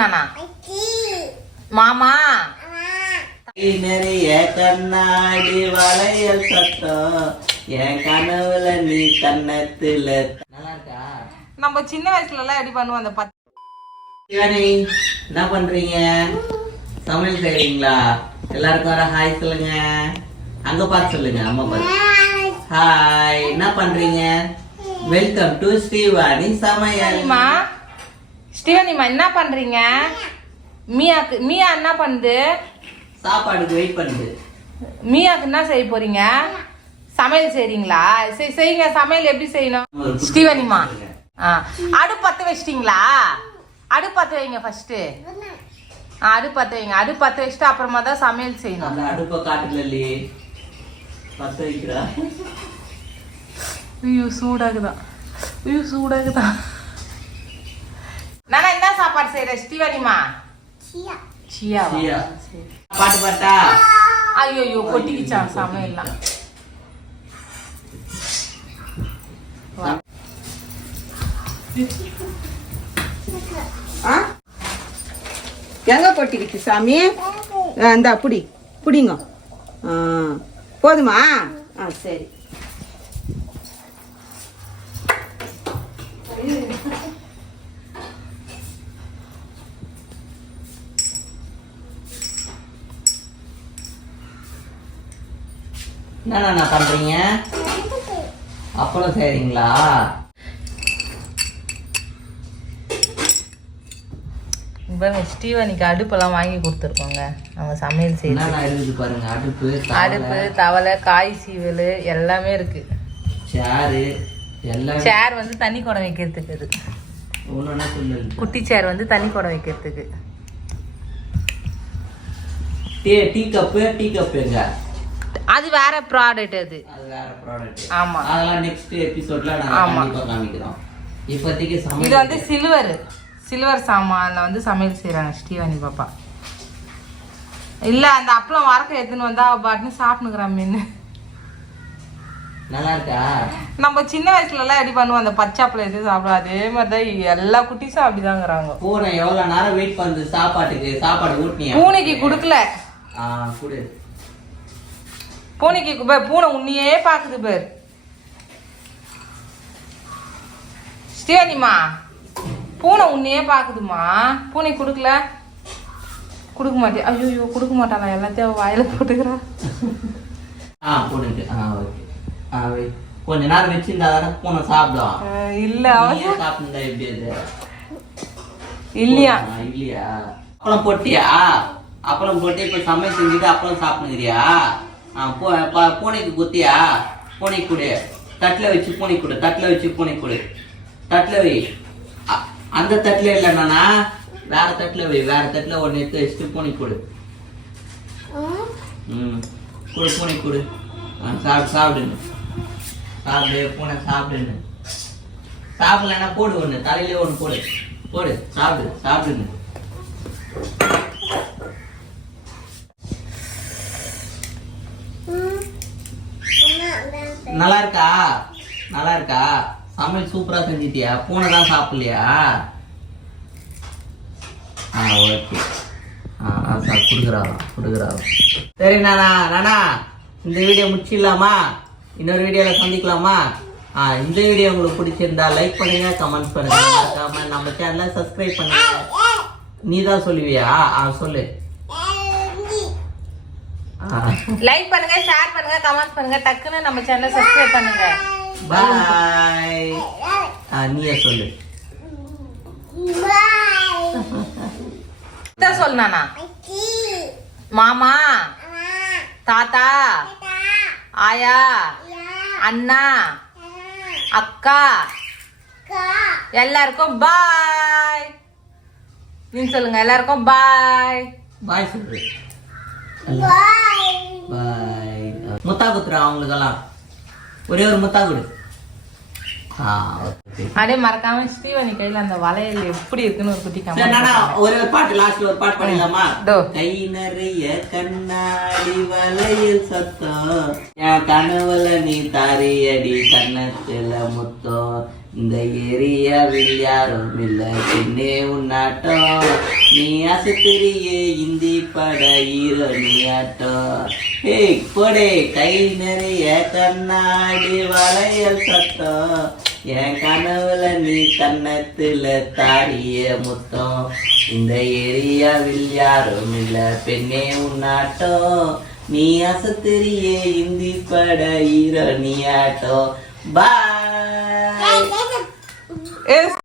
நானா மாமா. கை நிறைய கண்ணாடி வளையல் சத்தம். என் கனவுல நீ கண்ணத்துல நல்லா இருக்கா நம்ம சின்ன வயசுல எல்லாம் எப்படி பண்ணுவோம் அந்த பத்து சிவானி என்ன பண்றீங்க? சமையல் செய்றீங்களா? எல்லாருக்கும் வர ஹாய் சொல்லுங்க. அங்க பார்த்து சொல்லுங்க அம்மா பார்த்து ஹாய் என்ன பண்றீங்க? வெல்கம் டு ஸ்ரீவாணி சமையல் ஸ்ரீவனிமா என்ன பண்றீங்க? மியாக்கு மியா என்ன பண்ணுது? சாப்பாடுக்கு வெயிட் பண்ணுது. மியாக்கு என்ன செய்ய போறீங்க? சமையல் செய்றீங்களா? சரி செய்யுங்க சமையல் எப்படி செய்யணும்? ஸ்ரீவனிமா ஆ அடுப்பு பற்ற வச்சிட்டீங்களா? அடுப்பு பற்ற வைங்க ஃபர்ஸ்ட் அடுப்பு பற்ற வைங்க. அடுப்பு பற்ற வச்சுட்டு அப்புறமா தான் சமையல் செய்யணும். அடுப்பை காட்டுல பத்த வைக்கிறா? ஐயோ சூடாகுதான் ஐயோ சூடாகுதான் சாப்பாடு செய்யற ஸ்ரீவனிமா சியா. சியா. பாட்டு பாட்டா? ஐயோ ஐயோ கொட்டிக்கிச்சான் சமையல்லாம் எங்க கொட்டிக்கிச்சு சாமி? இந்தா புடி. புடிங்க. ஆ போதுமா? ஆ சரி. என்னண்ணா பண்றீங்க? அப்பளம் செய்றீங்களா? பாருங்க ஸ்டீவனிக்கு அடுப்பெல்லாம் வாங்கி கொடுத்துருக்கோங்க. அவங்க சமையல் செய்ய என்னண்ணா இருக்குது பாருங்க அடுப்பு அடுப்பு தவளை காய் சீவல் எல்லாமே இருக்கு. சேரு எல்லாம். சேர் வந்து தண்ணி குடம் வைக்கிறதுக்கு இது. குட்டி சேர் வந்து தண்ணி குடம் வைக்கிறதுக்கு. Tea tea cup tea cup எங்க? அது வேற ப்ராடக்ட் அது. அது வேற ப்ராடக்ட் ஆமா. அதெல்லாம் நெக்ஸ்ட் எபிசோட்ல ஆமா. கண்டிப்பா காமிக்கிறோம். இப்போதைக்கு இது சமையல் வந்து சில்வர். சில்வர் சாமான்ல வந்து சமையல் செய்றாங்க ஸ்ரீவாணி பாப்பா. இல்ல அந்த அப்பளம் வரக்க எடுத்துன்னு வந்தா பாட்டுன்னு சாப்பிட்டுக்கிறான் மீன். நல்லா இருக்கா? நம்ம சின்ன வயசுல எல்லாம் எப்படி பண்ணுவோம் அந்த பச்சை அப்பளம் எதுவும் சாப்பிடும் அதே மாதிரி தான் எல்லா குட்டீஸும் அப்படிதாங்கிறாங்க. பூனை எவ்வளவு நேரம் வெயிட் பண்ணுது? சாப்பாட்டுக்கு சாப்பாடு ஊட்டினியா? பூனைக்கு கொடுக்கல. ஆ குடு. பூனைக்கு பாரு, பூனை உன்னையே பாக்குது பேர். ஸ்ரீவாணிமா பூனை உன்னையே பாக்குதுமா பூனை கொடுக்கல. கொடுக்க மாட்டேன் ஐயோ கொடுக்க மாட்டாளா? எல்லாத்தையும் வாயில போட்டுக்கிறா. ஆ போடுங்க ஆ ஓகே. ஆ கொஞ்ச நேரம் வச்சிருந்தா தானே பூனை சாப்பிடும் இல்ல அவ நீயே சாப்பிட்டுருந்தா எப்படி அது? இல்லையா? இல்லையா? அப்பளம் போட்டியா? அப்பளம் போட்டு இப்ப சமையல் செஞ்சுட்டு அப்பளம் சாப்பிடுங்கிறியா பூனைக்கு குத்தியா? பூனை கொடு. தட்டில் வச்சு பூனை கொடு தட்டில் வச்சு பூனை கொடு. தட்டில் வை. அந்த தட்டில் இல்லைன்னா வேற தட்டில் வை வேற தட்டில் ஒன்று எடுத்து வச்சுட்டு பூனை கொடு. ம் கொடு பூனை கொடு. ஆ, சாப்பிடுங்க சாப்பிடு பூனை சாப்பிடுங்க சாப்பிடலன்னா போடு ஒன்று தலையிலே ஒன்று போடு. போடு சாப்பிடு சாப்பிடுங்க நல்லா இருக்கா நல்லா இருக்கா சமையல் சூப்பராக செஞ்சிட்டியா? பூனை தான் சாப்பிட்லையா? ஆ ஓகே. ஆ ஆ, சார் கொடுக்குறாங்க கொடுக்குறாங்க சரி நானா நானா இந்த வீடியோ முடிச்சிடலாமா? இன்னொரு வீடியோவில் சந்திக்கலாமா? ஆ இந்த வீடியோ உங்களுக்கு பிடிச்சிருந்தா லைக் பண்ணுங்க கமெண்ட் பண்ணுங்க. நம்ம சேனலை சப்ஸ்கிரைப் பண்ணுங்க. நீ தான் சொல்லுவியா? ஆ சொல்லு. லைக் பண்ணுங்க ஷேர் பண்ணுங்க கமெண்ட் பண்ணுங்க. டக்குன்னு நம்ம சேனல் சப்ஸ்கிரைப் பண்ணுங்க. பாய் நீயே சொல்லு. இதான் சொல்லு நானா. மாமா தாத்தா ஆயா அண்ணா அக்கா எல்லாருக்கும் பாய் நீங்க சொல்லுங்க எல்லாருக்கும் பாய் பாய் சொல்லு. பாய் முத்தா குத்துறா அவங்களுக்கெல்லாம். ஒரே ஒரு முத்தா கொடு. அப்படியே மறக்காம ஸ்ரீவனி கையில அந்த வளையல் எப்படி இருக்குன்னு ஒரு குட்டி ஒரே பாட்டு லாஸ்ட்ல ஒரு பாட்டு பாடிடலாமா. கை நிறைய கண்ணாடி வளையல் சத்தம். என் கனவுல நீ தாரியடி கண்ணத்துல முத்தம். இந்த ஏரியாவில் யாரும் இல்லை. பின்னே உன்னாட்டம் நீ அசத்திரியே இந்தி பட ஹீரோ நீ ஆட்டம் ஏய் போடே கை நிறைய கண்ணாடி வளையல் சத்தம் என் கனவுல நீ கன்னத்துல தாடிய முத்தம். இந்த ஏரியாவில் யாரும் இல்ல. பெண்ணே உன்னாட்டம் நீ அசத்திரியே இந்தி பட ஹீரோ நீ ஆட்டம் பாய் Es